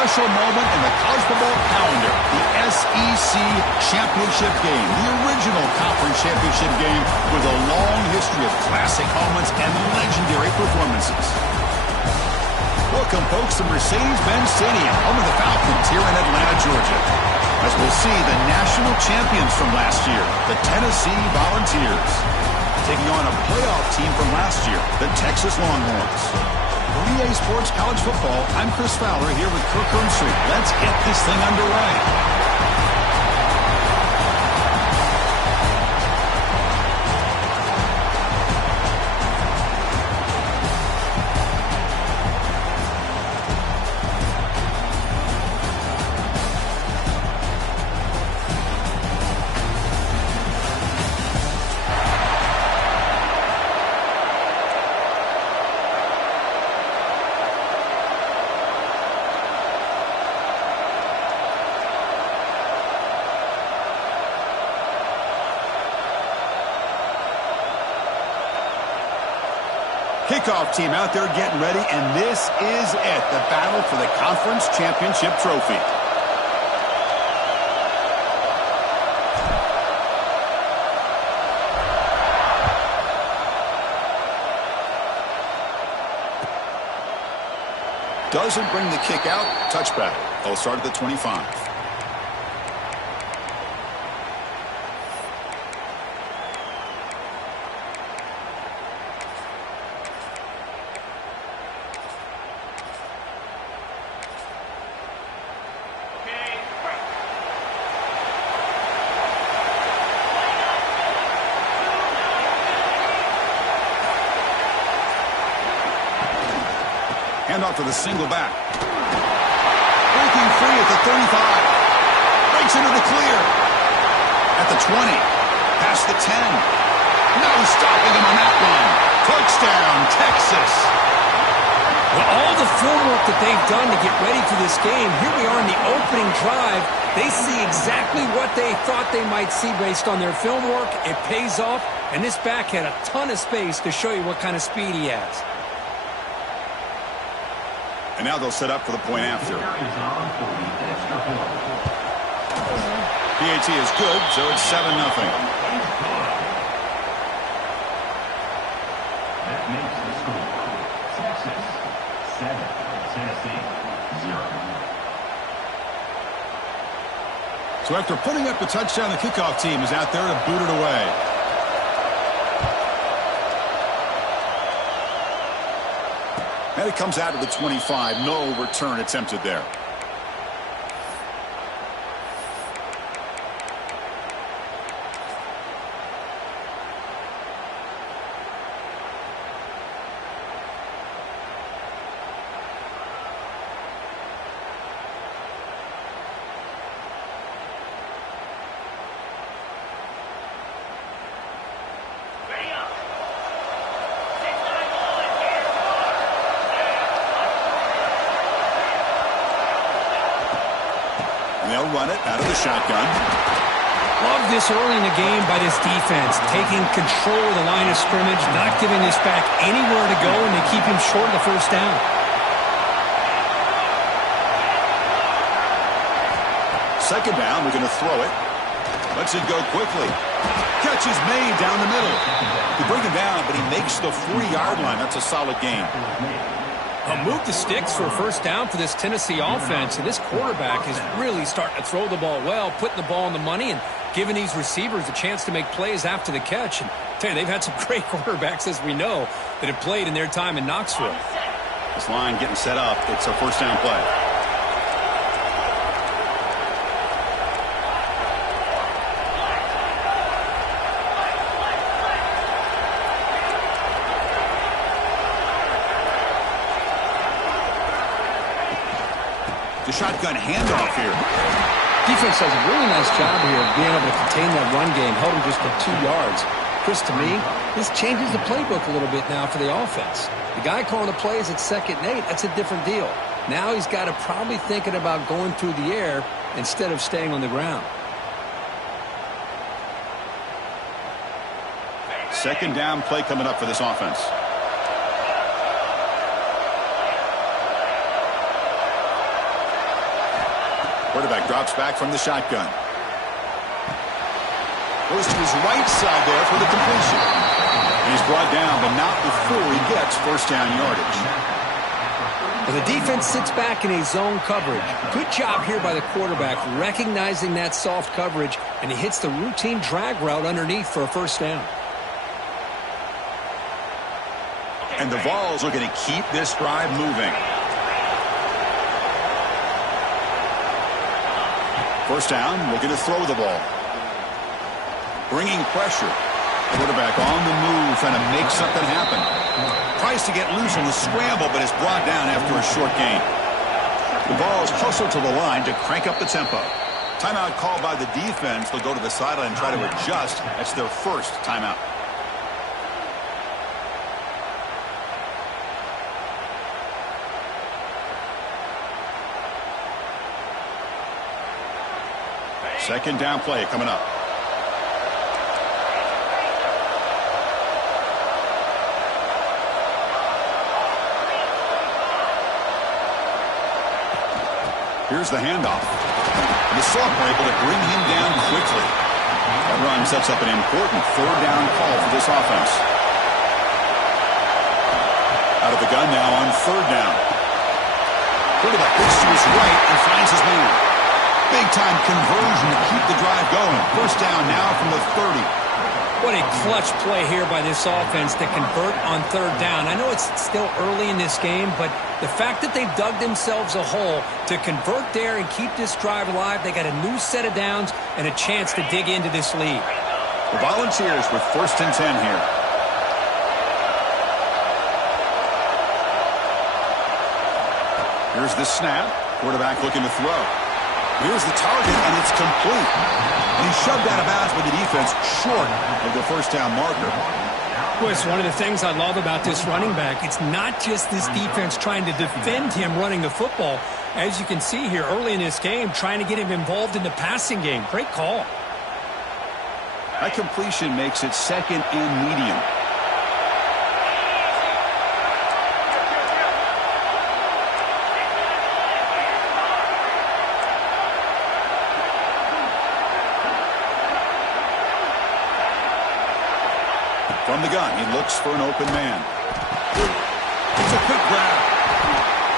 special moment in the college football calendar, the SEC championship game, the original conference championship game with a long history of classic moments and legendary performances. Welcome, folks, to Mercedes-Benz Stadium, home of the Falcons here in Atlanta, Georgia. As we'll see the national champions from last year, the Tennessee Volunteers, taking on a playoff team from last year, the Texas Longhorns. For EA Sports College Football, I'm Chris Fowler here with Kirk Herbstreit. Let's get this thing underway. Kickoff team out there getting ready, and this is it, the battle for the conference championship trophy. Doesn't bring the kick out, touchback. They'll start at the 25. Handoff to the single back. Breaking free at the 35. Breaks into the clear. At the 20. Past the 10. No stopping him on that one. Touchdown, Texas. Well, all the film work that they've done to get ready for this game, here we are in the opening drive. They see exactly what they thought they might see based on their film work. It pays off, and this back had a ton of space to show you what kind of speed he has. And now they'll set up for the point after. PAT is good, so it's 7-0. That makes the score Texas 7, Tennessee 0. So after putting up a touchdown, the kickoff team is out there to boot it away. And it comes out of the 25. No return attempted there. They'll run it out of the shotgun. Love this early in the game by this defense, taking control of the line of scrimmage, not giving this back anywhere to go, and they keep him short of the first down. Second down, we're going to throw it. Lets it go quickly. Catch is made down the middle. They bring him down, but he makes the 40-yard line. That's a solid gain. A move the sticks for a first down for this Tennessee offense, and this quarterback is really starting to throw the ball well, putting the ball on the money and giving these receivers a chance to make plays after the catch. And I tell you, they've had some great quarterbacks, as we know, that have played in their time in Knoxville. This line getting set up. It's a first down play. The shotgun handoff here. Defense does a really nice job here of being able to contain that run game, held him just to 2 yards. Chris, to me, this changes the playbook a little bit now for the offense. The guy calling the plays at 2nd and 8, that's a different deal. Now he's got to probably thinking about going through the air instead of staying on the ground. Second down play coming up for this offense. Quarterback drops back from the shotgun. Goes to his right side there for the completion. And he's brought down, but not before he gets first down yardage. Well, the defense sits back in a zone coverage. Good job here by the quarterback, recognizing that soft coverage, and he hits the routine drag route underneath for a first down. And the Vols are going to keep this drive moving. First down, looking to throw the ball. Bringing pressure. Quarterback on the move, trying to make something happen. Tries to get loose on the scramble, but is brought down after a short gain. The Vols hustle to the line to crank up the tempo. Timeout called by the defense. They'll go to the sideline and try to adjust. That's their first timeout. Second down play coming up. Here's the handoff. And the sophomore able to bring him down quickly. That run sets up an important third down call for this offense. Out of the gun now on third down. Quarterback looks to his right and finds his man. Big-time conversion to keep the drive going. First down now from the 30. What a clutch play here by this offense to convert on third down. I know it's still early in this game, but the fact that they've dug themselves a hole to convert there and keep this drive alive, they got a new set of downs and a chance to dig into this lead. The Volunteers with first and 10 here. Here's the snap. Quarterback looking to throw. Here's the target, and it's complete. And he shoved out of bounds by the defense short of the first down marker. Well, it's one of the things I love about this running back. It's not just this defense trying to defend him running the football. As you can see here early in this game, trying to get him involved in the passing game. Great call. That completion makes it second and medium. From the gun, he looks for an open man. It's a quick grab.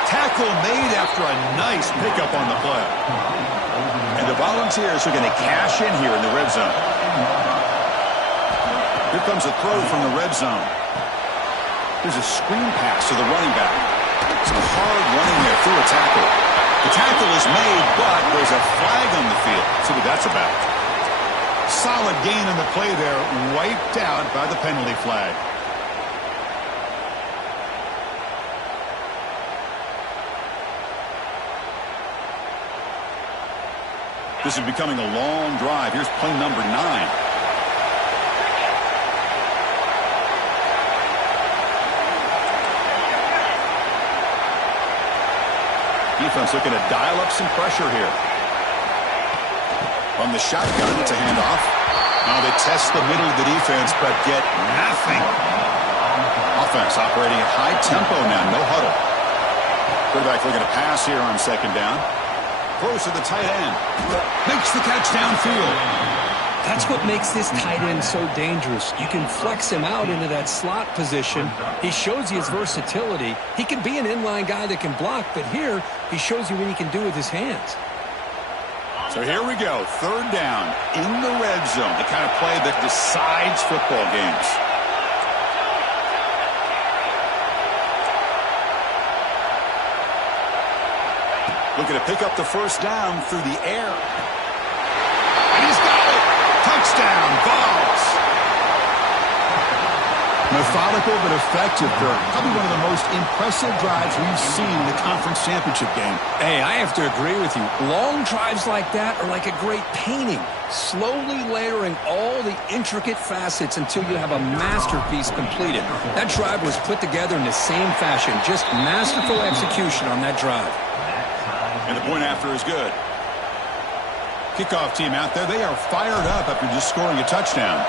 Tackle made after a nice pickup on the play. And the Volunteers are going to cash in here in the red zone. Here comes a throw from the red zone. There's a screen pass to the running back. Some hard running there through a tackle. The tackle is made, but there's a flag on the field. See what that's about. Solid gain in the play there, wiped out by the penalty flag. This is becoming a long drive. Here's play number 9. Defense looking to dial up some pressure here. On the shotgun, it's a handoff. Now they test the middle of the defense, but get nothing. Offense operating at high tempo now, no huddle. Quarterback looking to pass here on second down. Throws to the tight end. Makes the catch downfield. That's what makes this tight end so dangerous. You can flex him out into that slot position. He shows you his versatility. He can be an inline guy that can block, but here he shows you what he can do with his hands. So here we go, third down in the red zone, the kind of play that decides football games. Looking to pick up the first down through the air. And he's got it! Touchdown, Vols! Methodical but effective, Kirk. Probably one of the most impressive drives we've seen in the conference championship game. Hey, I have to agree with you. Long drives like that are like a great painting. Slowly layering all the intricate facets until you have a masterpiece completed. That drive was put together in the same fashion. Just masterful execution on that drive. And the point after is good. Kickoff team out there, they are fired up after just scoring a touchdown.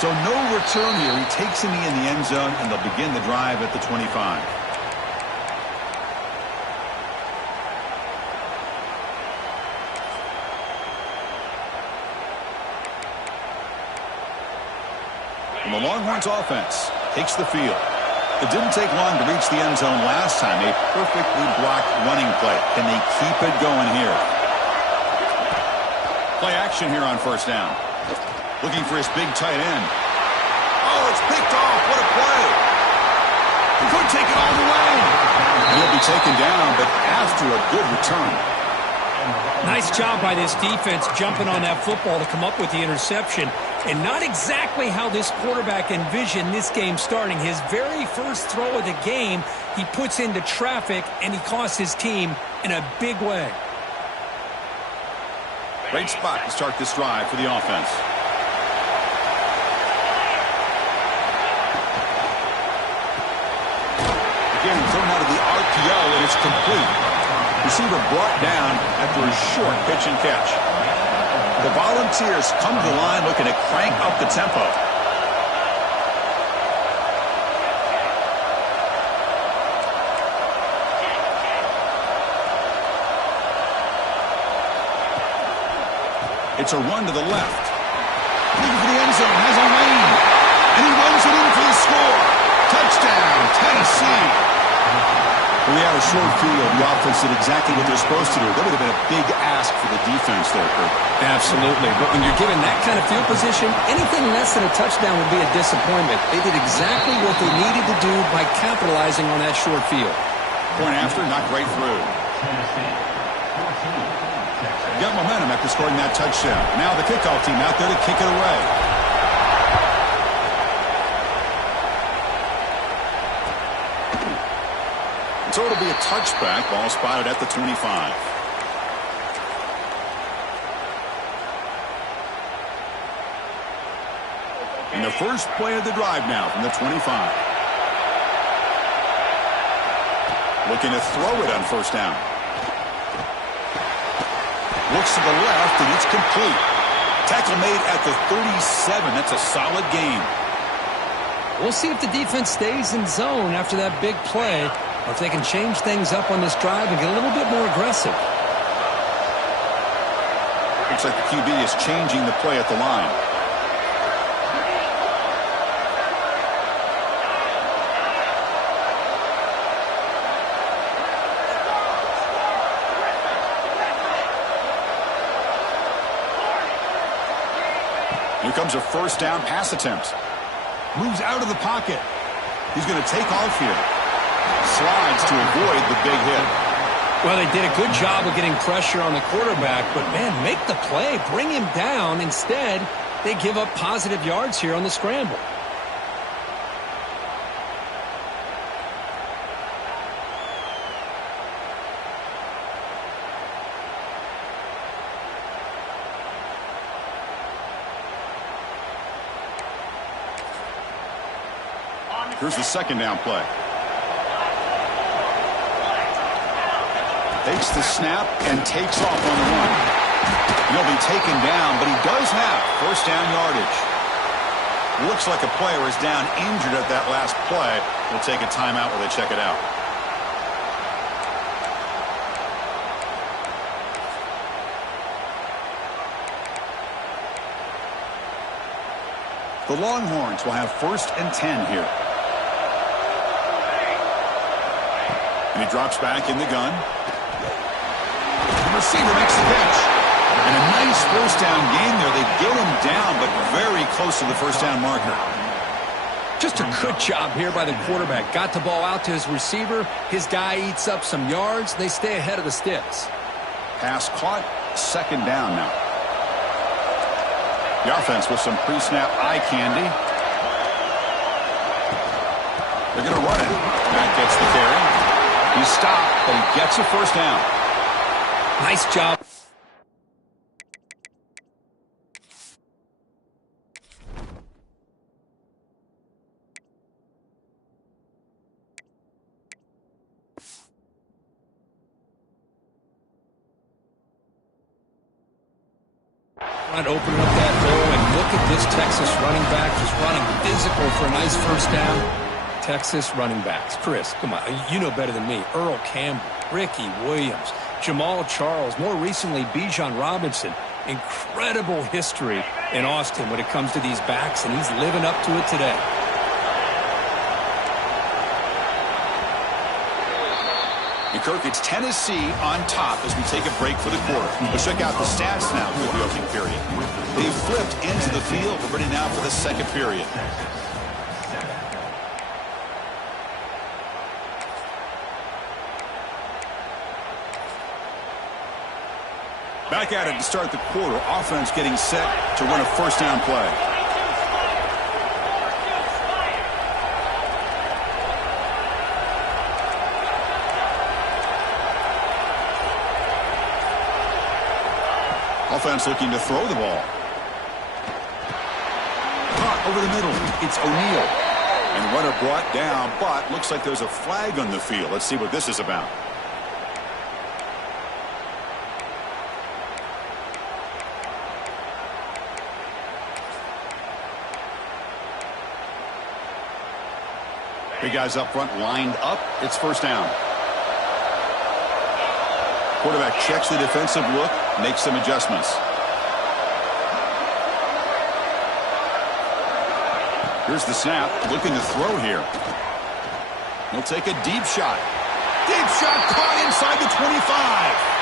So no return here. He takes him in the end zone, and they'll begin the drive at the 25. And the Longhorns offense takes the field. It didn't take long to reach the end zone last time. A perfectly blocked running play. Can they keep it going here? Play action here on first down. Looking for his big tight end. Oh, it's picked off. What a play. He could take it all the way. He'll be taken down, but after a good return. Nice job by this defense jumping on that football to come up with the interception. And not exactly how this quarterback envisioned this game starting. His very first throw of the game, he puts into traffic, and he costs his team in a big way. Great spot to start this drive for the offense. Again, thrown out of the RPO, and it's complete. Receiver brought down after a short pitch and catch. The Volunteers come to the line looking to crank up the tempo. It's a run to the left. Looking for the end zone, has a lane. And he runs it in for the score. Touchdown, Tennessee. When we had a short field, the offense did exactly what they're supposed to do. That would have been a big ask for the defense there, Kurt. Absolutely. But when you're given that kind of field position, anything less than a touchdown would be a disappointment. They did exactly what they needed to do by capitalizing on that short field. Point after, not great through. Got momentum after scoring that touchdown. Now the kickoff team out there to kick it away. So it'll be a touchback. Ball spotted at the 25. And the first play of the drive now from the 25. Looking to throw it on first down. Looks to the left, and it's complete. Tackle made at the 37. That's a solid gain. We'll see if the defense stays in zone after that big play, or if they can change things up on this drive and get a little bit more aggressive. Looks like the QB is changing the play at the line. Here comes a first down pass attempt. Moves out of the pocket. He's going to take off here. Slides to avoid the big hit. Well, they did a good job of getting pressure on the quarterback, but, man, make the play. Bring him down. Instead, they give up positive yards here on the scramble. Here's the second down play. Takes the snap and takes off on the run. He'll be taken down, but he does have first down yardage. Looks like a player is down injured at that last play. We'll take a timeout while they check it out. The Longhorns will have 1st and 10 here. And he drops back in the gun. The receiver makes the catch. And a nice first down gain there. They get him down, but very close to the first down marker. Just a good job here by the quarterback. Got the ball out to his receiver. His guy eats up some yards. They stay ahead of the sticks. Pass caught. Second down now. The offense with some pre-snap eye candy. They're going to run it. That gets the carry. He stopped, but he gets a first down. Nice job. Opening up that hole and look at this Texas running back just running physical for a nice first down. Texas running backs. Chris, come on, you know better than me. Earl Campbell, Ricky Williams, Jamal Charles, more recently Bijan Robinson. Incredible history in Austin when it comes to these backs, and he's living up to it today. And Kirk, it's Tennessee on top as we take a break for the quarter. Let's check out the stats now for the opening period. They flipped into the field. We're ready now for the second period. Back at it to start the quarter. Offense getting set to run a first down play. Offense looking to throw the ball. Caught over the middle. It's O'Neal. And runner brought down, but looks like there's a flag on the field. Let's see what this is about. Big guys up front lined up. It's first down. Quarterback checks the defensive look, makes some adjustments. Here's the snap, looking to throw here. He'll take a deep shot. Deep shot caught inside the 25.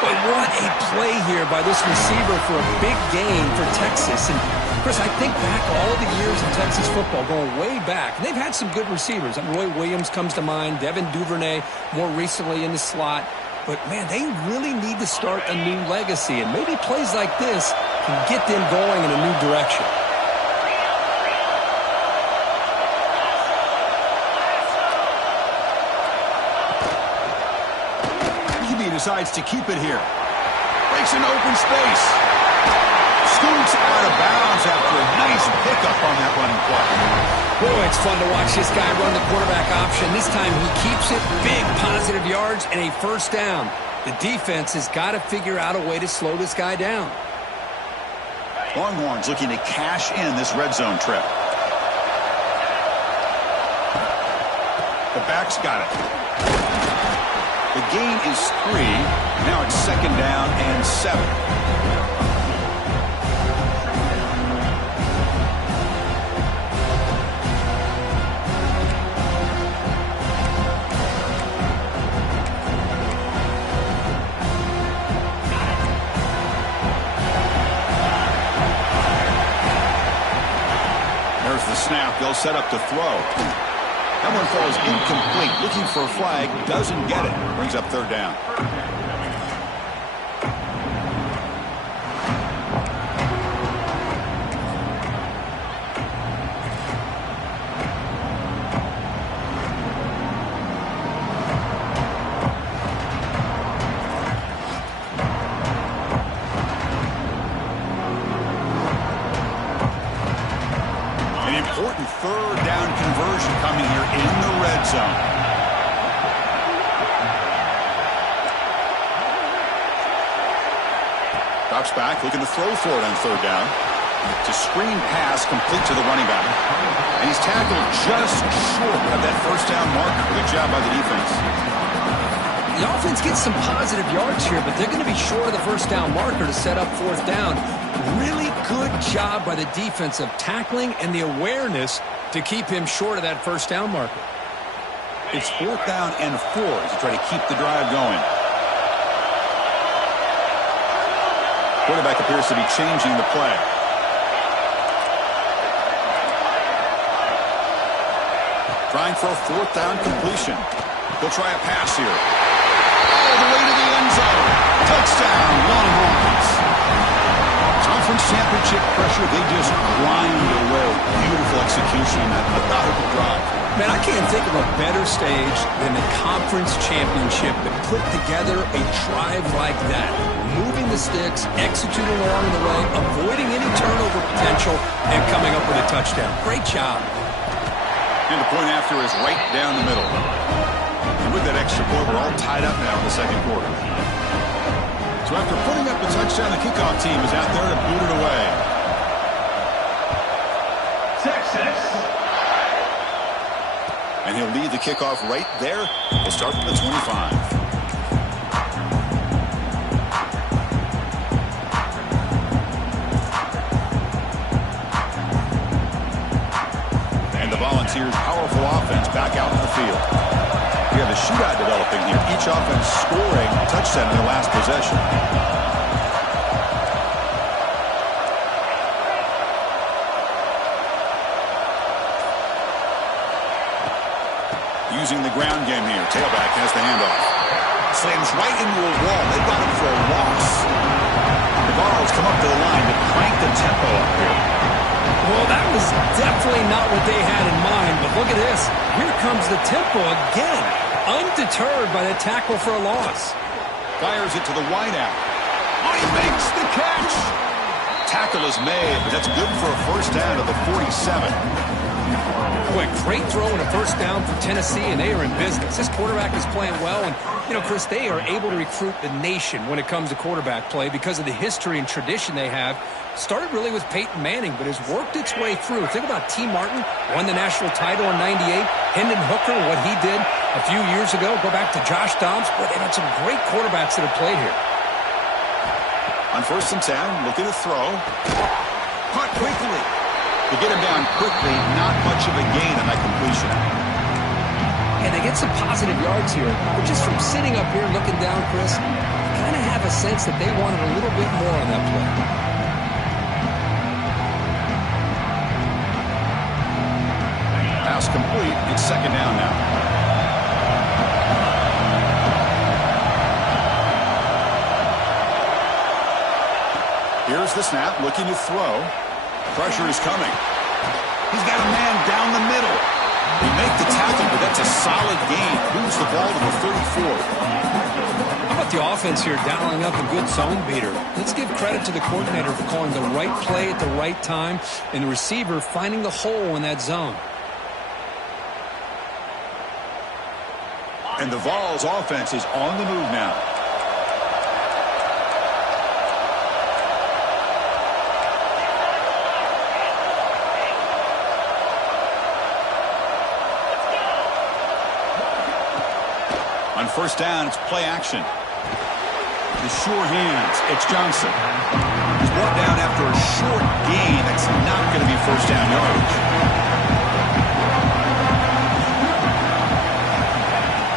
But what a play here by this receiver for a big gain for Texas. And Chris, I think back all the years of Texas football, going way back, and they've had some good receivers. Roy Williams comes to mind, Devin Duvernay more recently in the slot. But, man, they really need to start a new legacy, and maybe plays like this can get them going in a new direction. He decides to keep it here. Breaks an open space. Scoots out of bounds after a nice pickup on that running play. Boy, it's fun to watch this guy run the quarterback option. This time he keeps it, big positive yards, and a first down. The defense has got to figure out a way to slow this guy down. Longhorns looking to cash in this red zone trip. The back's got it. The gain is 3. Now it's second down and 7. Snap, they'll set up to throw. That one falls incomplete. Looking for a flag, doesn't get it. Brings up third down. Important third down conversion coming here in the red zone. Drops back, looking to throw for it on third down. It's a screen pass complete to the running back. And he's tackled just short of that first down marker. Good job by the defense. The offense gets some positive yards here, but they're going to be short of the first down marker to set up fourth down. Really good job by the defense of tackling and the awareness to keep him short of that first down marker. It's fourth down and 4 to try to keep the drive going. Quarterback appears to be changing the play. Trying for a fourth down completion. They'll try a pass here. All the way to the end zone. Touchdown, Longhorns. Conference championship pressure, they just grind away. Beautiful execution, that methodical drive. Man, I can't think of a better stage than the conference championship to put together a drive like that. Moving the sticks, executing along the way, avoiding any turnover potential, and coming up with a touchdown. Great job. And the point after is right down the middle. And with that extra point, we're all tied up now in the second quarter. So after putting up the touchdown, the kickoff team is out there to boot it away. And he'll lead the kickoff right there. We'll start from the 25. Volunteers' powerful offense back out in the field. We have a shootout developing here. Each offense scoring a touchdown in their last possession. Using the ground game here. Tailback has the handoff. Slams right into a wall. They've got him for a loss. The Vols come up to the line to crank the tempo up here. Well, that was definitely not what they had in mind, but look at this. Here comes the tempo again, undeterred by the tackle for a loss. Fires it to the wideout. Oh, he makes the catch. Tackle is made, but that's good for a first down to the 47. Boy, great throw and a first down for Tennessee, and they are in business. This quarterback is playing well, and, you know, Chris, they are able to recruit the nation when it comes to quarterback play because of the history and tradition they have. Started really with Peyton Manning, but has worked its way through. Think about T. Martin, won the national title in '98. Hendon Hooker, what he did a few years ago. Go back to Josh Dobbs. Boy, they've had some great quarterbacks that have played here. On 1st and 10, looking to throw. Caught quickly. To get him down quickly, not much of a gain on that completion. And they get some positive yards here. But just from sitting up here looking down, Chris, you kind of have a sense that they wanted a little bit more on that play. Pass complete. It's 2nd down now. Here's the snap, looking to throw. Pressure is coming. He's got a man down the middle. He make the tackle, but that's a solid gain. Moves the ball to the 34. How about the offense here dialing up a good zone beater? Let's give credit to the coordinator for calling the right play at the right time and the receiver finding the hole in that zone. And the Vols offense is on the move now. On 1st down, it's play action. The sure hands. It's Johnson. He's brought down after a short gain. That's not going to be 1st down yardage.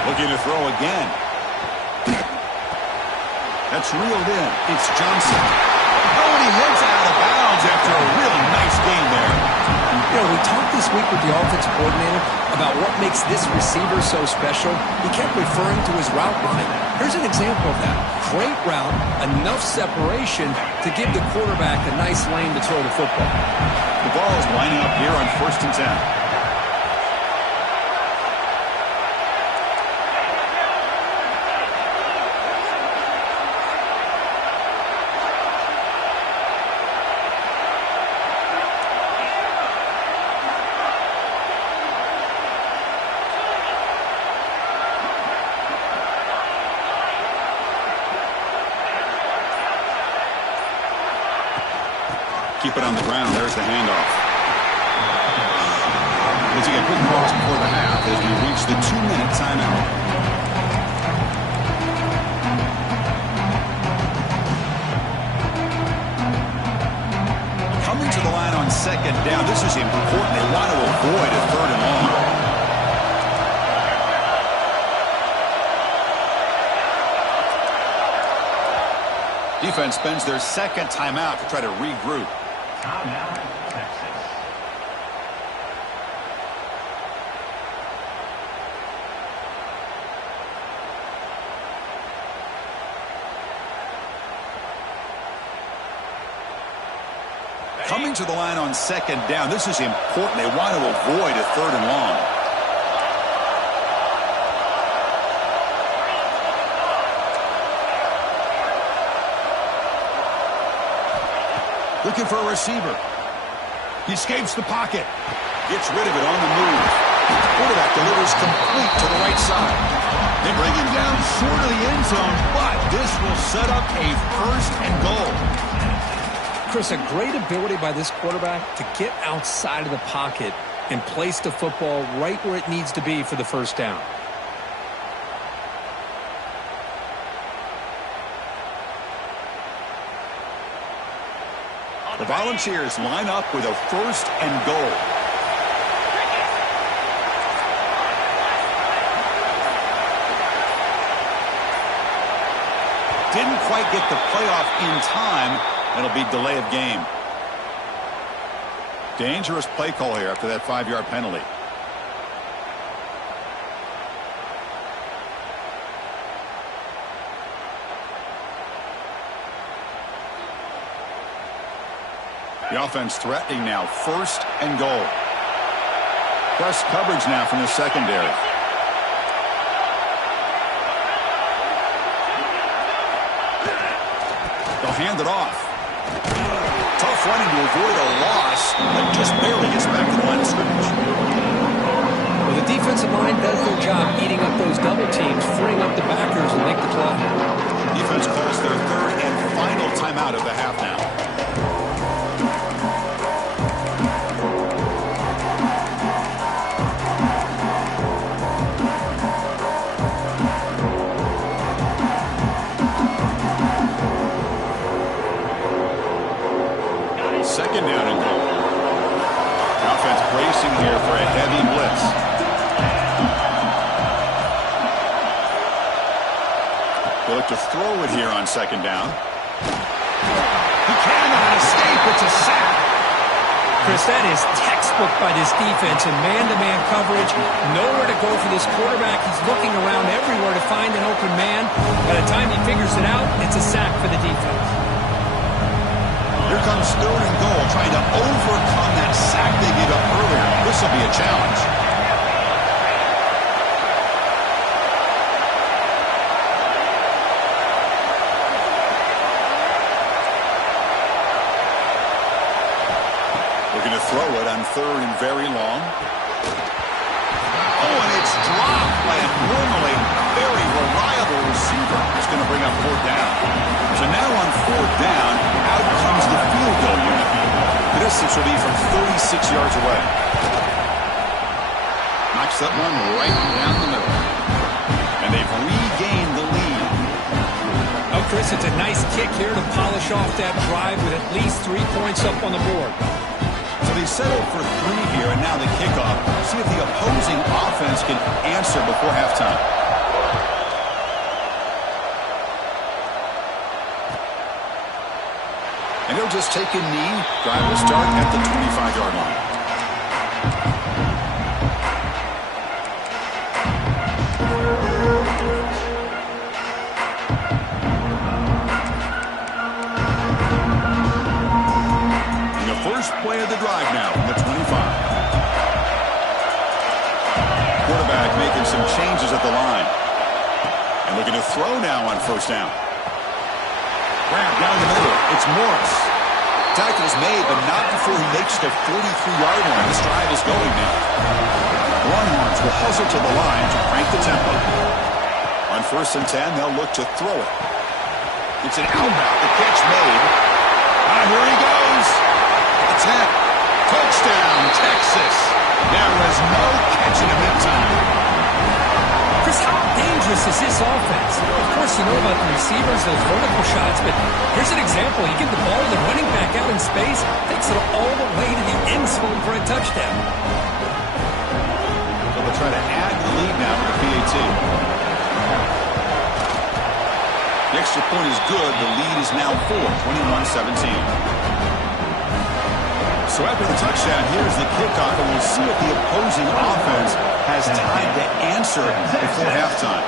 Looking to throw again. That's reeled in. It's Johnson. Oh, and he heads out of bounds after a really nice gain there. You know, we talked this week with the offensive coordinator about what makes this receiver so special. He kept referring to his route running. Here's an example of that. Great route, enough separation to give the quarterback a nice lane to throw the football. The ball is lining up here on 1st and 10. Keep it on the ground. There's the handoff. Let's get a quick pause before the half as we reach the 2-minute timeout. Coming to the line on 2nd down. This is important. They want to avoid a 3rd and long. Defense spends their 2nd timeout to try to regroup. Timeout, Texas. Coming to the line on 2nd down. This is important. They want to avoid a 3rd and long. Looking for a receiver. He escapes the pocket. Gets rid of it on the move. Quarterback delivers complete to the right side. They bring him down short of the end zone, but this will set up a 1st and goal. Chris, a great ability by this quarterback to get outside of the pocket and place the football right where it needs to be for the first down. The Volunteers line up with a 1st and goal. Didn't quite get the playoff in time. It'll be delay of game. Dangerous play call here after that 5-yard penalty. The offense threatening now. 1st and goal. Press coverage now from the secondary. They'll hand it off. Tough running to avoid a loss, but just barely gets back to the line of scrimmage. Well, the defensive line does their job eating up those double teams, freeing up the backers and make the play. Defense calls their 3rd and final timeout of the half now. Second down and goal. The offense bracing here for a heavy blitz. They look to throw it here on 2nd down. He cannot escape. It's a sack. Chris, that is textbook by this defense in man-to-man coverage. Nowhere to go for this quarterback. He's looking around everywhere to find an open man. By the time he figures it out, it's a sack for the defense. Here comes 3rd and goal, trying to overcome that sack they gave up earlier. This will be a challenge. Looking to throw it on 3rd and very long. Oh, and it's dropped by a normally very reliable receiver. It's going to bring up 4th down. So now on 4th down, out comes the field goal unit. The distance will be from 36 yards away. Knocks that one right down the middle. And they've regained the lead. Oh, Chris, it's a nice kick here to polish off that drive with at least 3 points up on the board. So they settled for 3 here, and now the kickoff. See if the opposing offense can answer before halftime. And he'll just take a knee. Drive will start at the 25-yard line. And the first play of the drive now from the 25. Quarterback making some changes at the line. And looking to throw now on 1st down. Grab down the middle. It's Morris. Tackle is made, but not before he makes the 43-yard line. This drive is going now. Longhorns will hustle to the line to crank the tempo. On 1st and 10, they'll look to throw it. It's an outbound. The catch made. Here he goes. It's it. Touchdown, Texas. There was no catching him in time. Chris, how dangerous is this offense? Of course, you know about the receivers, those vertical shots, but here's an example. You get the ball to the running back out in space, takes it all the way to the end zone for a touchdown. So they'll try to add the lead now with the PAT. The extra point is good. The lead is now 4, 21-17. So after the touchdown, here's the kickoff, and we'll see if the opposing offense has time to answer before halftime.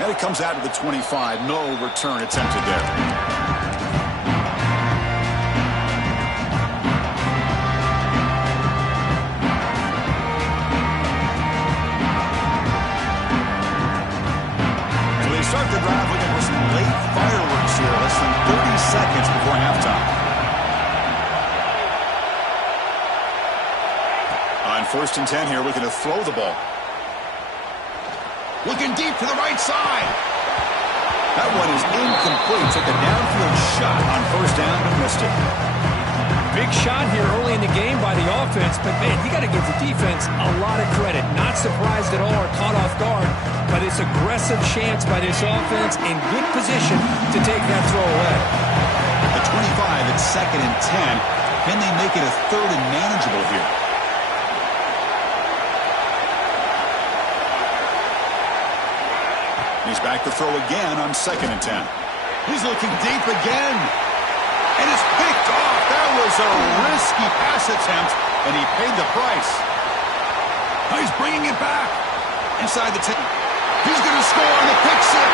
And it comes out to the 25. No return attempted there. So they start the drive looking for some late fireworks here. Less than 30 seconds before halftime. On 1st and 10 here, we're going to throw the ball. Looking deep to the right side. That one is incomplete. Took a downfield shot on first down and missed it. Big shot here early in the game by the offense, but, man, you got to give the defense a lot of credit. Not surprised at all or caught off guard, but it's aggressive chance by this offense in good position to take that throw away. At 25, it's 2nd and 10. Can they make it a 3rd and manageable here? He's back to throw again on 2nd and 10. He's looking deep again. And it's picked off. That was a risky pass attempt, and he paid the price. Now he's bringing it back. Inside the 10. He's going to score on the pick six.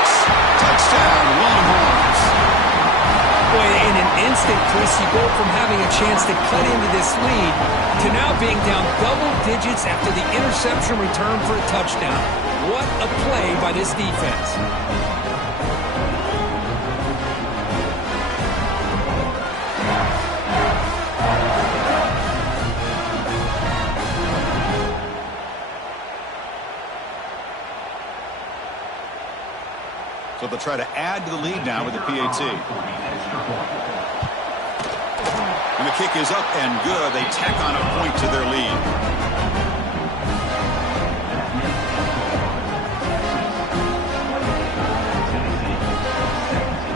Touchdown, Longhorns. Boy, in an instant, Chris, you go from having a chance to cut into this lead to now being down double digits after the interception return for a touchdown. What a play by this defense. So they'll try to add to the lead now with the PAT. And the kick is up and good. They tack on a point to their lead.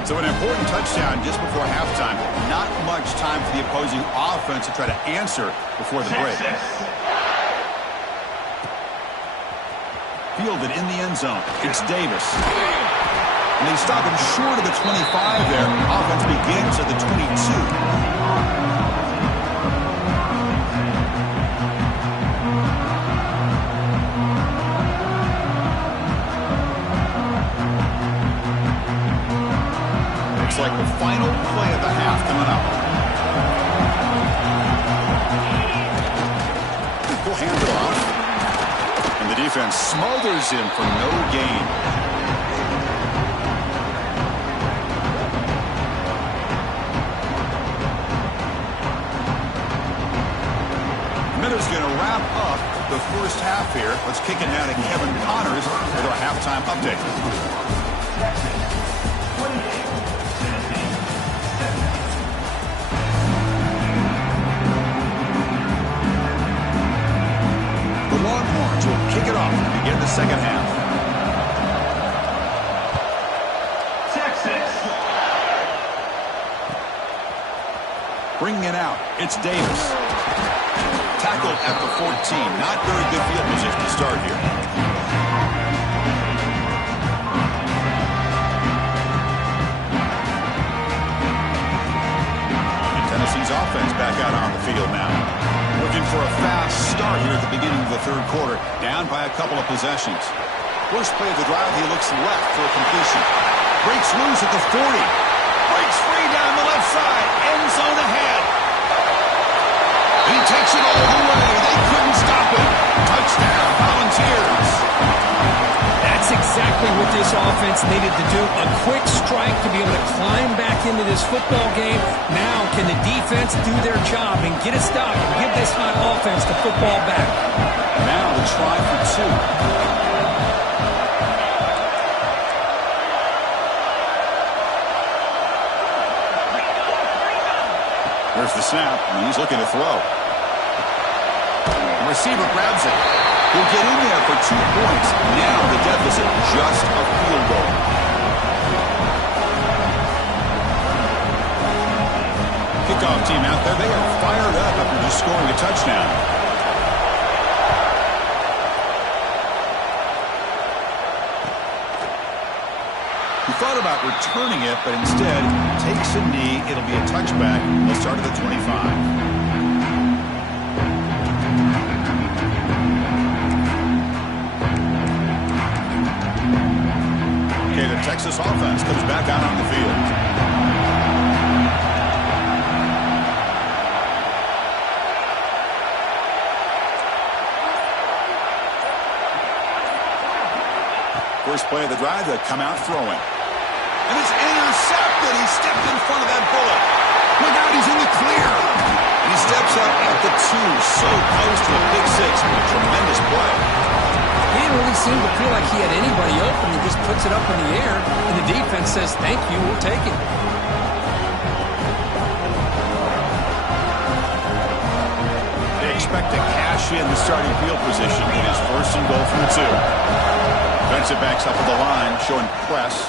So an important touchdown just before halftime. Not much time for the opposing offense to try to answer before the break. Fielded in the end zone. It's Davis. And they stop him short of the 25 there. Offense begins at the 22. Looks like the final play of the half coming up. We'll hand it off. And the defense smothers him for no gain. Miller's going to wrap up the first half here. Let's kick it now to Kevin Connors with our halftime update. The Longhorns will kick it off to begin the second half. Bringing it out, it's Davis. Tackled at the 14. Not very good field position to start here. And Tennessee's offense back out on the field now. Looking for a fast start here at the beginning of the third quarter. Down by a couple of possessions. First play of the drive, he looks left for a completion. Breaks loose at the 40. Breaks free down the left side. End zone ahead. He takes it all the way. They couldn't stop him. Touchdown, Volunteers. That's exactly what this offense needed to do. A quick strike to be able to climb back into this football game. Now can the defense do their job and get a stop and give this hot offense the football back? Now the try for two. There's the snap, and he's looking to throw. The receiver grabs it. He'll get in there for 2 points. Now the deficit, just a field goal. Kickoff team out there. They are fired up after just scoring a touchdown. He thought about returning it, but instead takes a knee. It'll be a touchback. They'll start at the 25. Okay, the Texas offense comes back out on the field. First play of the drive, they come out throwing. And it's intercepted. He stepped in front of that bullet. Look out, he's in the clear. And he steps up at the 2, so close to a big six. Tremendous play. He didn't really seemed to feel like he had anybody open and just puts it up in the air, and the defense says, thank you, we'll take it. They expect to cash in the starting field position. It is first and goal from the 2. Defensive backs up at the line, showing press.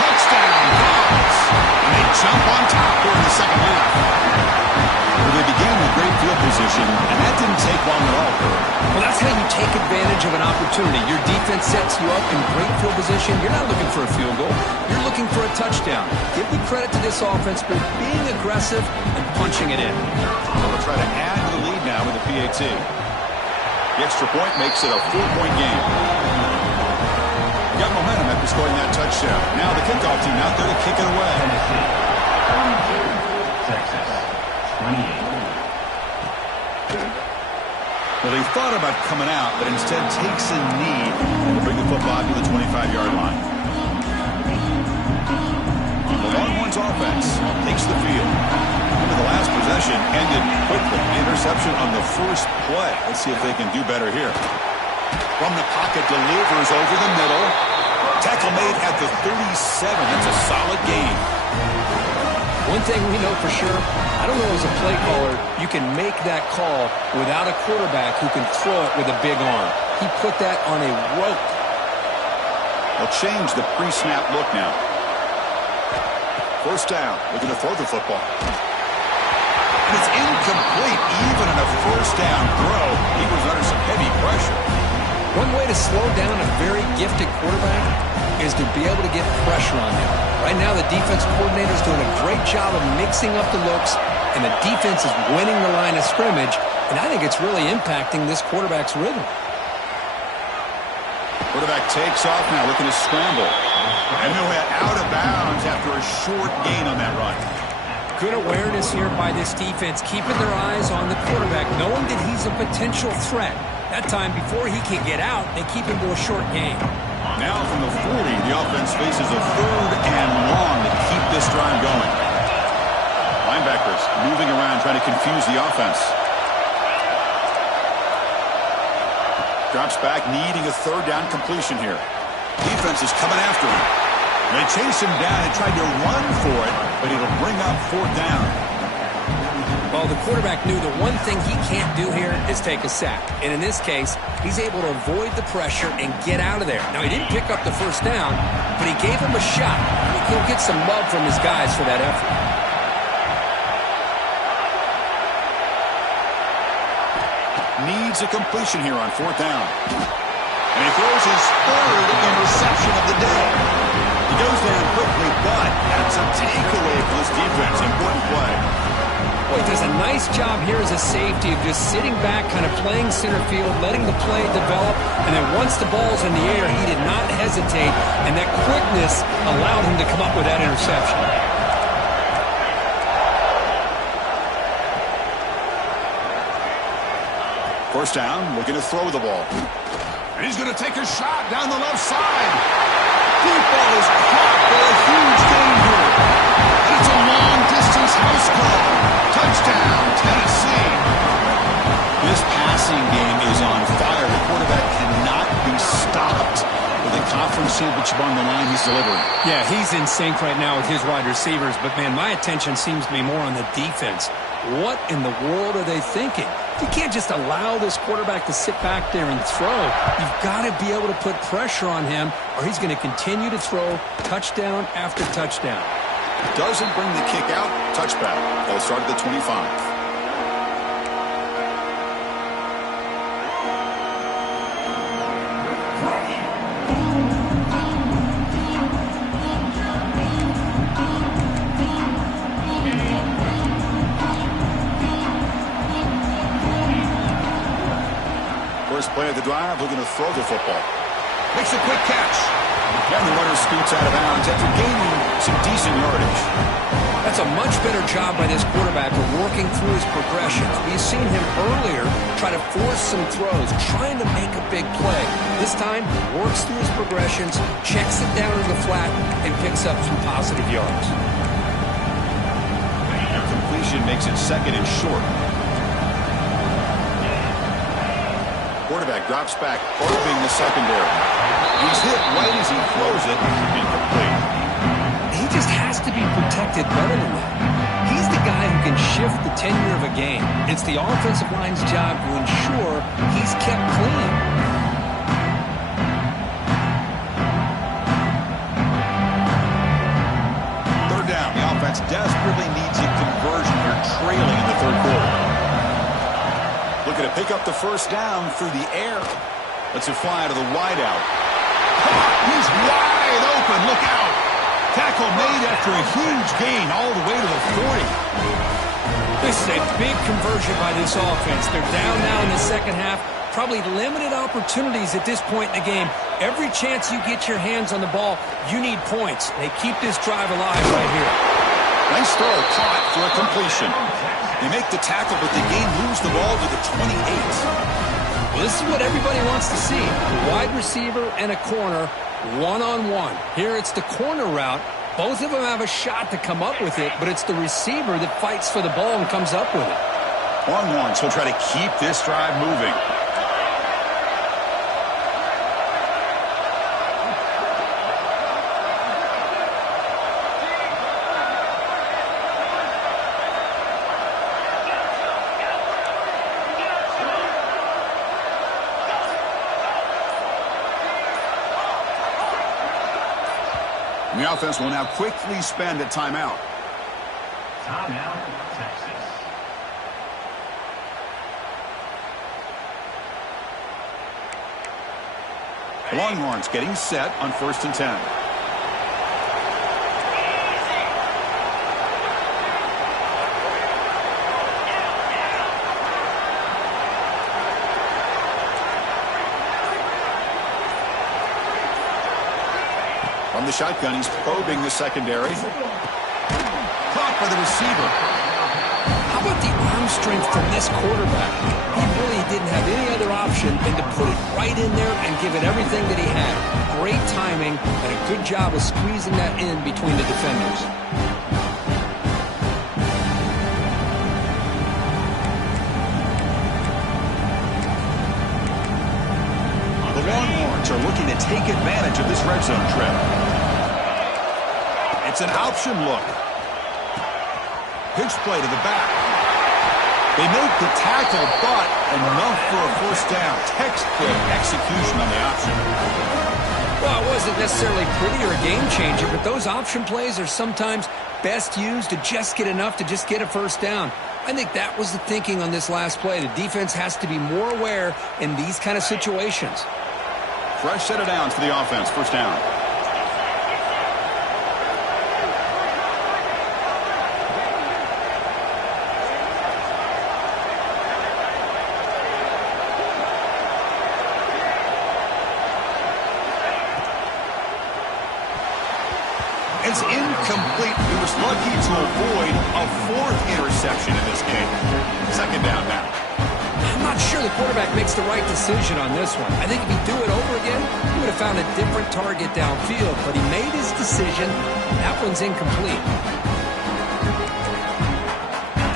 Touchdown, Cubs! And they jump on top here in the second half. Well, they began with great field position, and that didn't take long at all. Well, that's how you take advantage of an opportunity. Your defense sets you up in great field position. You're not looking for a field goal. You're looking for a touchdown. Give the credit to this offense for being aggressive and punching it in. They'll try to add to the lead now with the PAT. The extra point makes it a 4-point game. Got momentum after scoring that touchdown. Now the kickoff team out there to kick it away. Texas, 28. Well, they thought about coming out, but instead takes a knee to bring the football to the 25-yard line. The Longhorns offense takes the field. Remember, the last possession ended quickly. Interception on the first play. Let's see if they can do better here. From the pocket, delivers over the middle. Tackle made at the 37. That's a solid gain. One thing we know for sure, I don't know as a play caller, you can make that call without a quarterback who can throw it with a big arm. He put that on a rope. They'll change the pre-snap look now. First down, looking to throw the football. And it's incomplete, even in a first down throw. He was under some heavy pressure. One way to slow down a very gifted quarterback is to be able to get pressure on him. Right now, the defense coordinator is doing a great job of mixing up the looks, and the defense is winning the line of scrimmage, and I think it's really impacting this quarterback's rhythm. Quarterback takes off now, looking to scramble. And he'll head out of bounds after a short gain on that run. Good awareness here by this defense, keeping their eyes on the quarterback, knowing that he's a potential threat. That time, before he can get out, they keep him to a short gain. Now from the 40, the offense faces a 3rd and long to keep this drive going. Linebackers moving around, trying to confuse the offense. Drops back, needing a 3rd down completion here. Defense is coming after him. They chase him down and tried to run for it, but it'll bring up 4th down. Well, the quarterback knew the one thing he can't do here is take a sack. And in this case, he's able to avoid the pressure and get out of there. Now, he didn't pick up the first down, but he gave him a shot. I think he'll get some love from his guys for that effort. Needs a completion here on 4th down. And he throws his 3rd interception of the day. He goes down quickly, but that's a takeaway for this defense. Important play. Well, he does a nice job here as a safety of just sitting back, kind of playing center field, letting the play develop, and then once the ball's in the air, he did not hesitate, and that quickness allowed him to come up with that interception. First down, looking to throw the ball. And he's going to take a shot down the left side. Deep ball is caught for a huge gain here. And it's a long-distance house call. Touchdown, Tennessee. This passing game is on fire. The quarterback cannot be stopped. With a conference championship on the line, he's delivering. Yeah, he's in sync right now with his wide receivers, but, man, my attention seems to be more on the defense. What in the world are they thinking? You can't just allow this quarterback to sit back there and throw. You've got to be able to put pressure on him, or he's going to continue to throw touchdown after touchdown. Doesn't bring the kick out. Touchback. They'll start at the 25. First play of the drive, looking to throw the football. Makes a quick catch. And the runner scoots out of bounds after gaining some decent yardage. That's a much better job by this quarterback of working through his progressions. We've seen him earlier try to force some throws, trying to make a big play. This time, he works through his progressions, checks it down in the flat, and picks up some positive yards. Completion makes it 2nd and short. quarterback drops back, probing the secondary. He's hit right as he throws it. Incomplete. He just has to be protected better than that. He's the guy who can shift the tenure of a game. It's the offensive line's job to ensure he's kept clean. Third down. The offense desperately needs a conversion here, trailing in the third quarter. Looking to pick up the first down through the air. Lets it fly to the wideout. He's wide open. Look out. Tackle made after a huge gain all the way to the 40. This is a big conversion by this offense. They're down now in the second half. Probably limited opportunities at this point in the game. Every chance you get your hands on the ball, you need points. They keep this drive alive right here. Nice throw, caught for a completion. They make the tackle, but the game moves the ball to the 28. Well, this is what everybody wants to see. A wide receiver and a corner, one-on-one. Here it's the corner route. Both of them have a shot to come up with it, but it's the receiver that fights for the ball and comes up with it. Longhorns will try to keep this drive moving. The offense will now quickly spend a timeout. Timeout, Texas. The Longhorns getting set on 1st and 10. From the shotgun, he's probing the secondary. Caught by the receiver. How about the arm strength from this quarterback? He really didn't have any other option than to put it right in there and give it everything that he had. Great timing and a good job of squeezing that in between the defenders. The Longhorns are looking to take advantage of this red zone trip. It's an option look. Pitch play to the back. They make the tackle, but enough for a first down. Textbook execution on the option. Well, it wasn't necessarily pretty or a game changer, but those option plays are sometimes best used to just get enough to just get a first down. I think that was the thinking on this last play. The defense has to be more aware in these kind of situations. Fresh set of downs for the offense. First down. It's incomplete. He was lucky to avoid a 4th interception in this game. Second down now. I'm not sure the quarterback makes the right decision on this one. I think if he'd do it over again, he would have found a different target downfield, but he made his decision. That one's incomplete.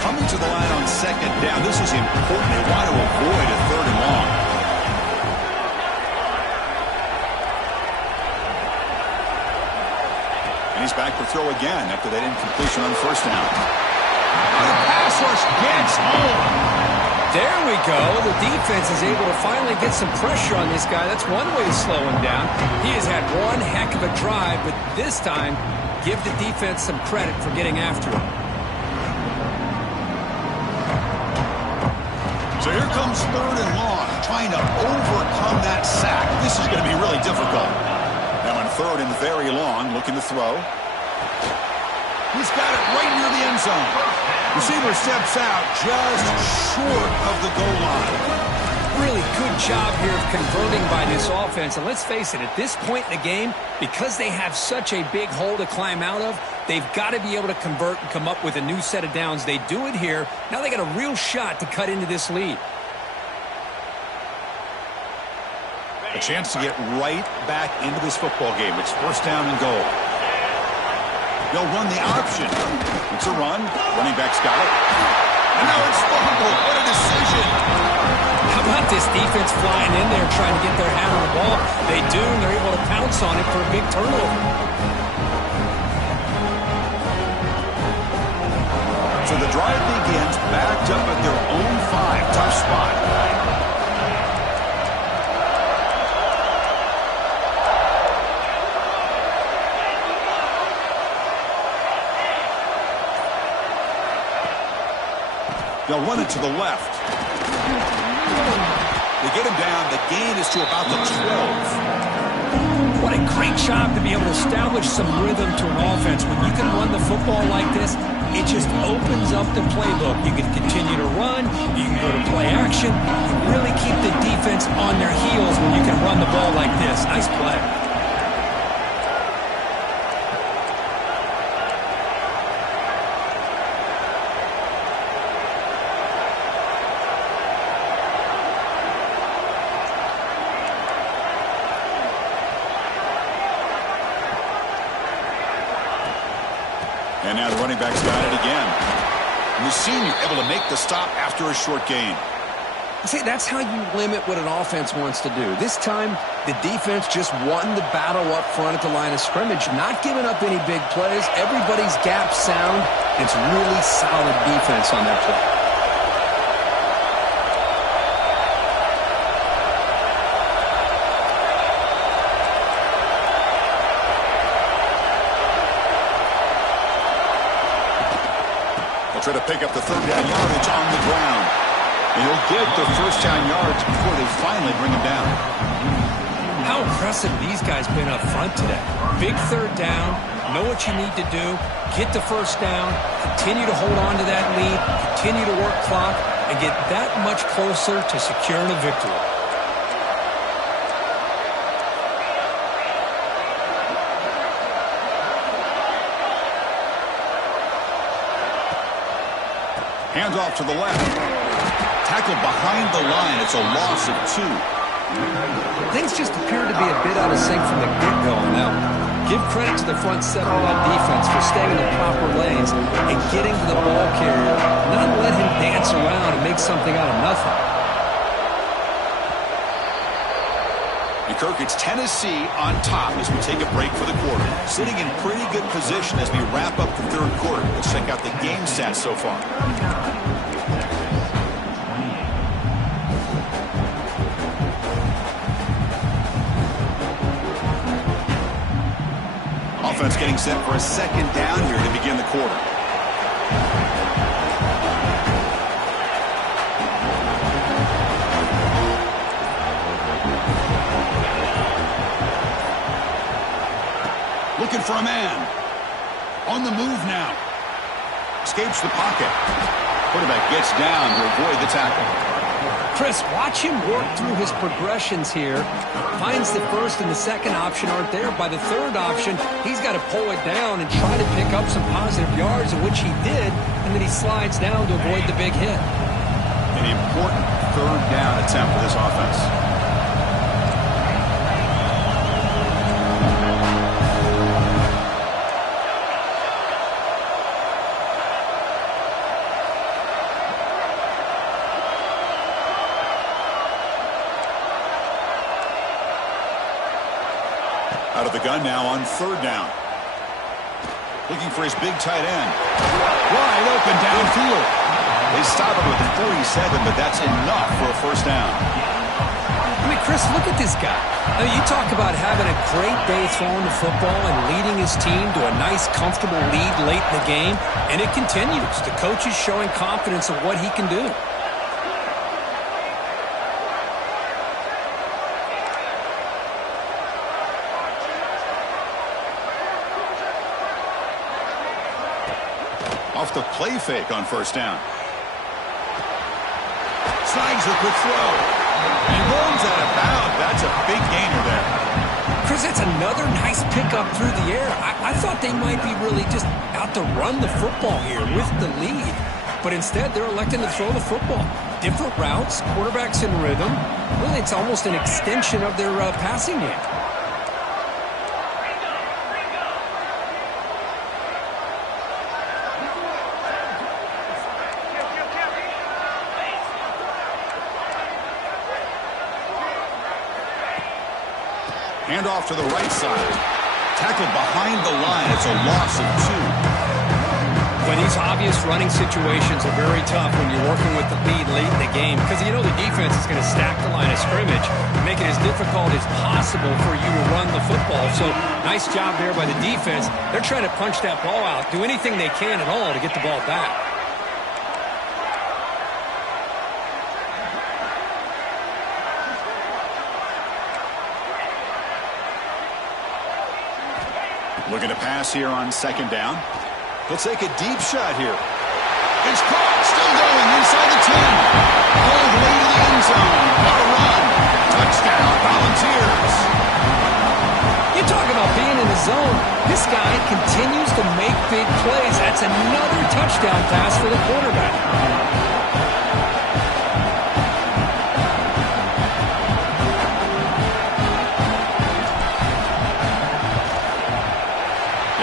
Coming to the line on second down, this is important. They want to avoid a 3rd and long. And he's back to throw again after that incompletion on first down. And the pass rush gets home. There we go. The defense is able to finally get some pressure on this guy. That's one way to slow him down. He has had one heck of a drive, but this time, give the defense some credit for getting after him. So here comes 3rd and long, trying to overcome that sack. This is going to be really difficult. Now on 3rd and very long, looking to throw. He's got it right near the end zone. Receiver steps out just short of the goal line. Really good job here of converting by this offense. And let's face it, at this point in the game, because they have such a big hole to climb out of, they've got to be able to convert and come up with a new set of downs. They do it here. Now they got a real shot to cut into this lead. A chance to get right back into this football game. It's first down and goal. They'll run the option. It's a run. Running back's got it. And now it's fumbled. What a decision. How about this defense flying in there trying to get their hand on the ball? They do, and they're able to pounce on it for a big turnover. So the drive begins backed up at their own 5. Tough spot. They'll run it to the left. They get him down. The gain is to about the 12. What a great job to be able to establish some rhythm to an offense. When you can run the football like this, it just opens up the playbook. You can continue to run. You can go to play action. You really keep the defense on their heels when you can run the ball like this. Nice play. And now the running back's got it again. And the senior able to make the stop after a short gain. See, that's how you limit what an offense wants to do. This time, the defense just won the battle up front at the line of scrimmage, not giving up any big plays. Everybody's gap sound. It's really solid defense on that play. Try to pick up the third down yardage on the ground. And he'll get the first down yards before they finally bring him down. How impressive these guys been up front today. Big third down, know what you need to do, get the first down, continue to hold on to that lead, continue to work clock, and get that much closer to securing a victory. Hands off to the left. Tackled behind the line. It's a loss of 2. Things just appear to be a bit out of sync from the get-go on that one. Give credit to the front seven of that defense for staying in the proper lanes and getting to the ball carrier, not let him dance around and make something out of nothing. And Kirk, it's Tennessee on top as we take a break for the quarter. Sitting in pretty good position as we wrap up the third quarter. Let's check out the game stats so far. Offense getting set for a second down here to begin the quarter. Looking for a man. On the move now. Escapes the pocket. Quarterback gets down to avoid the tackle. Chris, watch him work through his progressions here. Finds the first and the second option aren't there. By the third option, he's got to pull it down and try to pick up some positive yards, in which he did, and then he slides down to avoid the big hit. An important third down attempt for this offense. Out of the gun now on third down. Looking for his big tight end. Wide open downfield. They stop him with 47, but that's enough for a first down. I mean, Chris, look at this guy. I mean, you talk about having a great day throwing the football and leading his team to a nice, comfortable lead late in the game, and it continues. The coach is showing confidence of what he can do. Off the play fake on first down. Slides a quick throw. And rolls out of bounds. That's a big gainer there. Chris, that's another nice pickup through the air. I thought they might be really just out to run the football here with the lead. But instead, they're electing to throw the football. Different routes, quarterbacks in rhythm. Really, it's almost an extension of their passing game. Hand off to the right side. Tackled behind the line. It's a loss of 2. Well, these obvious running situations are very tough when you're working with the lead late in the game because you know the defense is going to stack the line of scrimmage, make it as difficult as possible for you to run the football. So nice job there by the defense. They're trying to punch that ball out, do anything they can at all to get the ball back. Looking to pass here on second down. He'll take a deep shot here. It's caught. Still going inside the 10. All the way to the end zone. What a run. Touchdown, Volunteers. You talk about being in the zone. This guy continues to make big plays. That's another touchdown pass for the quarterback.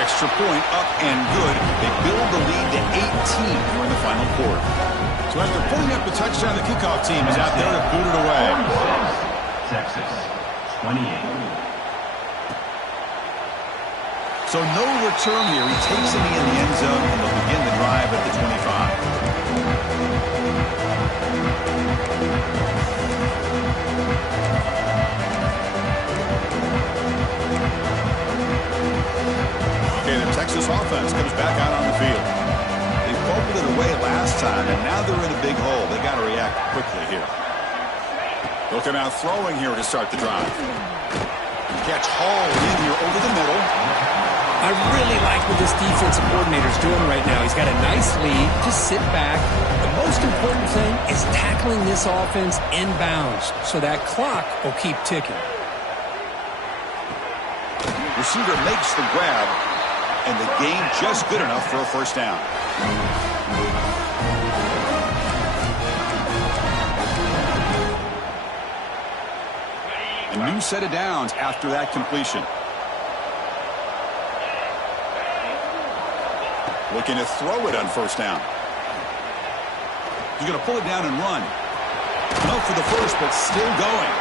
Extra point up and good. They build the lead to 18 here in the final quarter. So after pulling up the touchdown, the kickoff team is out there to boot it away. Texas, 28. So no return here. He takes it in the end zone, and they'll begin the drive at the 25. Texas offense comes back out on the field. They fumbled it away last time, and now they're in a big hole. They got to react quickly here. They'll come out throwing here to start the drive. Catch hauled in here over the middle. I really like what this defensive coordinator is doing right now. He's got a nice lead. Just sit back. The most important thing is tackling this offense inbounds so that clock will keep ticking. Receiver makes the grab. And the gain just good enough for a first down. A new set of downs after that completion. Looking to throw it on first down. He's going to pull it down and run. No for the first, but still going.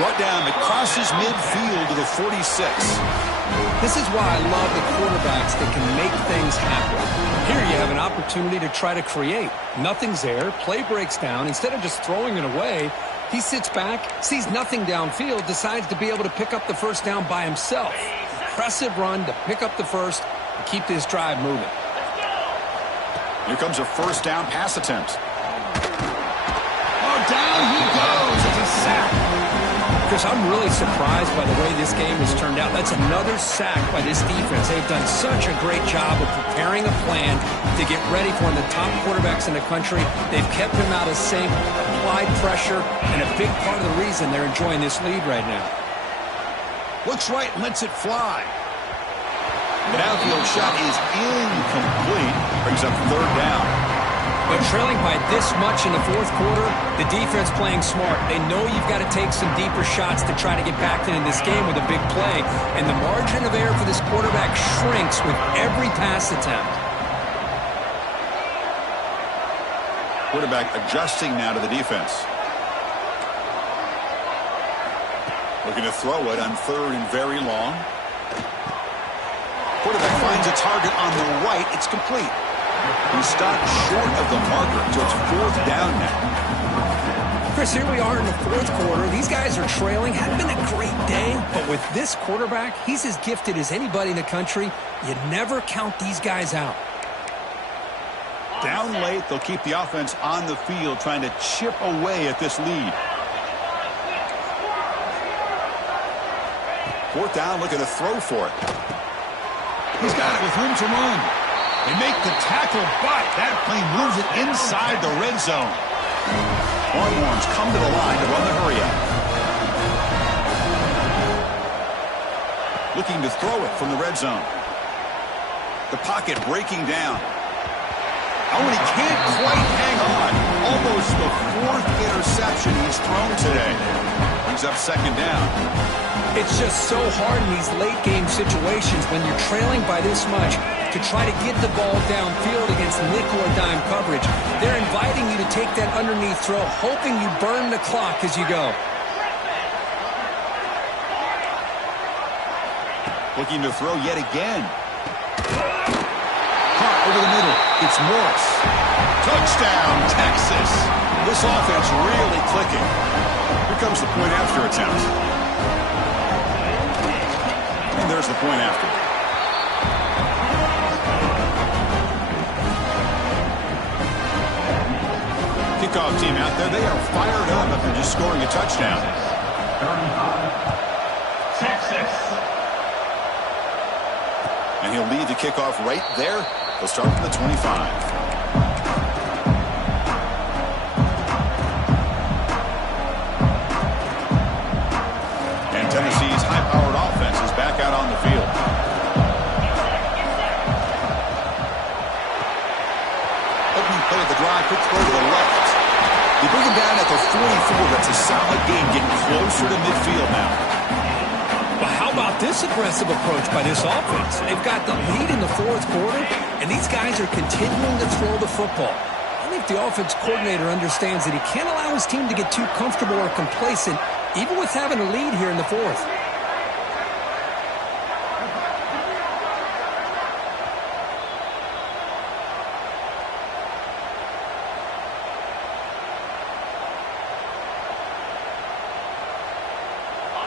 Brought down, it crosses midfield to the 46. This is why I love the quarterbacks that can make things happen. Here you have an opportunity to try to create. Nothing's there. Play breaks down. Instead of just throwing it away, he sits back, sees nothing downfield, decides to be able to pick up the first down by himself. Impressive run to pick up the first and keep this drive moving. Here comes a first down pass attempt. Oh, down he goes. It's a sack. Chris, I'm really surprised by the way this game has turned out. That's another sack by this defense. They've done such a great job of preparing a plan to get ready for one of the top quarterbacks in the country. They've kept him out of sync, applied pressure, and a big part of the reason they're enjoying this lead right now. Looks right, lets it fly. The downfield shot is incomplete. Brings up third down. But trailing by this much in the fourth quarter, the defense playing smart. They know you've got to take some deeper shots to try to get back into this game with a big play. And the margin of error for this quarterback shrinks with every pass attempt. Quarterback adjusting now to the defense. Looking to throw it on third and very long. Quarterback finds a target on the right. It's complete. He stopped short of the marker, so it's fourth down now. Chris, here we are in the fourth quarter. These guys are trailing. Hadn't been a great day, but with this quarterback, he's as gifted as anybody in the country. You never count these guys out. Down late, they'll keep the offense on the field, trying to chip away at this lead. Fourth down, looking to throw for it. He's got it with room to run. They make the tackle, but that play moves it inside the red zone. Longhorns come to the line to run the hurry-up. Looking to throw it from the red zone. The pocket breaking down. Oh, and he can't quite hang on. Almost the fourth interception he's thrown today. Brings up second down. It's just so hard in these late-game situations when you're trailing by this much to try to get the ball downfield against nickel or dime coverage. They're inviting you to take that underneath throw, hoping you burn the clock as you go. Looking to throw yet again. Caught over the middle. It's Morris. Touchdown, Texas. This offense really clicking. Here comes the point after attempt. And there's the point after. Kickoff team out there, they are fired up after just scoring a touchdown. 35. Texas. And he'll lead the kickoff right there. He'll start from the 25. And Tennessee's high-powered offense is back out on the field. Opening play of the drive, quick throw to the left. They bring him down at the 44. That's a solid gain, getting closer to midfield now. But how about this aggressive approach by this offense? They've got the lead in the fourth quarter, and these guys are continuing to throw the football. I think the offense coordinator understands that he can't allow his team to get too comfortable or complacent, even with having a lead here in the fourth.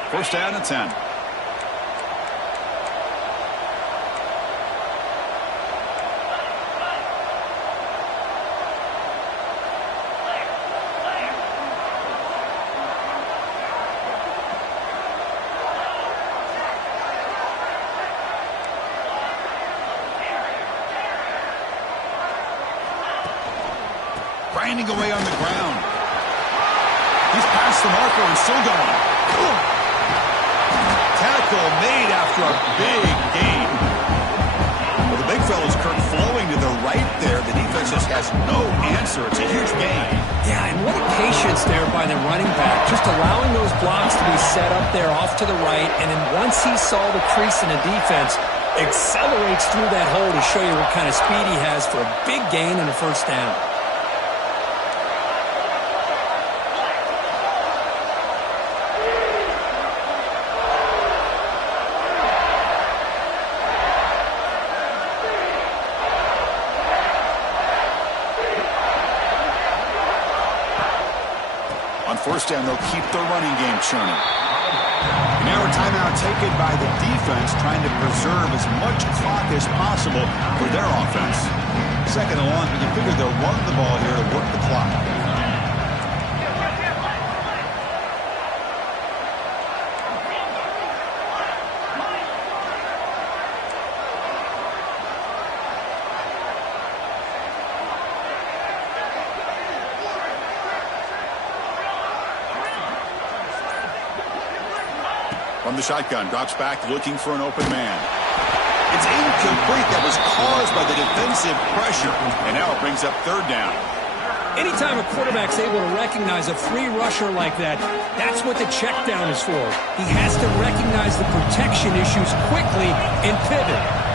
First down and 10. Grinding away on the ground. He's past the marker and still going. Tackle made after a big gain. Well, the big fella's Kurt flowing to the right there. The defense just has no answer. It's a huge gain. Yeah, and what a patience there by the running back. Just allowing those blocks to be set up there off to the right. And then once he saw the crease in the defense, accelerates through that hole to show you what kind of speed he has for a big gain and a first down. First down, they'll keep the running game churning. Now a timeout taken by the defense, trying to preserve as much clock as possible for their offense. Second and long, but you figure they'll run the ball here to work the clock. From the shotgun, drops back looking for an open man. It's incomplete. That was caused by the defensive pressure. And now it brings up third down. Anytime a quarterback's able to recognize a free rusher like that, that's what the check down is for. He has to recognize the protection issues quickly and pivot.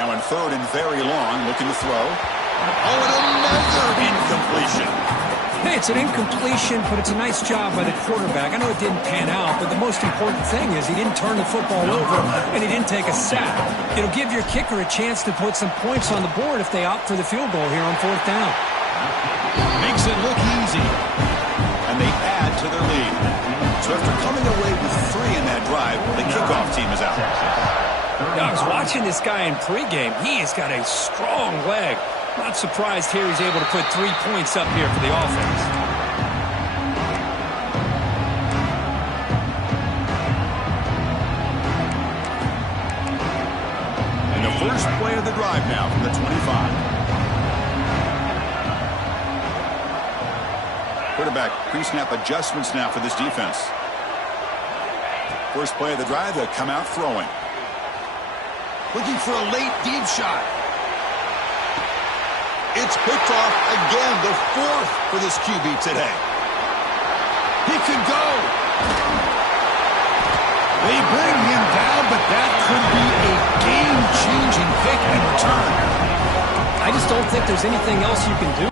Now in third and very long, looking to throw. Oh, and another incompletion. Hey, it's an incompletion, but it's a nice job by the quarterback. I know it didn't pan out, but the most important thing is he didn't turn the football over and he didn't take a sack. It'll give your kicker a chance to put some points on the board if they opt for the field goal here on fourth down. Makes it look easy. And they add to their lead. So after coming away with 3 in that drive, the kickoff team is out. I was watching this guy in pregame. He has got a strong leg. Not surprised here he's able to put 3 points up here for the offense. And the first play of the drive now from the 25. Quarterback pre-snap adjustments now for this defense. First play of the drive, they'll come out throwing. Looking for a late deep shot. It's It's picked off again, the fourth for this QB today. He could go. They bring him down, but that could be a game-changing pick in return. I just don't think there's anything else you can do.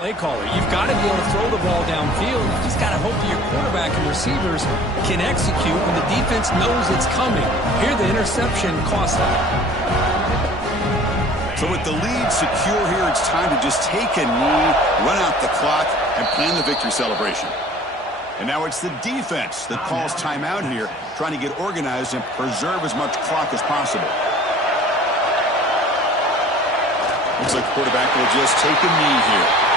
Play caller, you've got to be able to throw the ball downfield. You just got to hope that your quarterback and receivers can execute when the defense knows it's coming. Here, the interception cost them. So with the lead secure here, it's time to just take a knee, run out the clock, and plan the victory celebration. And now it's the defense that calls timeout here, trying to get organized and preserve as much clock as possible. Looks like the quarterback will just take a knee here.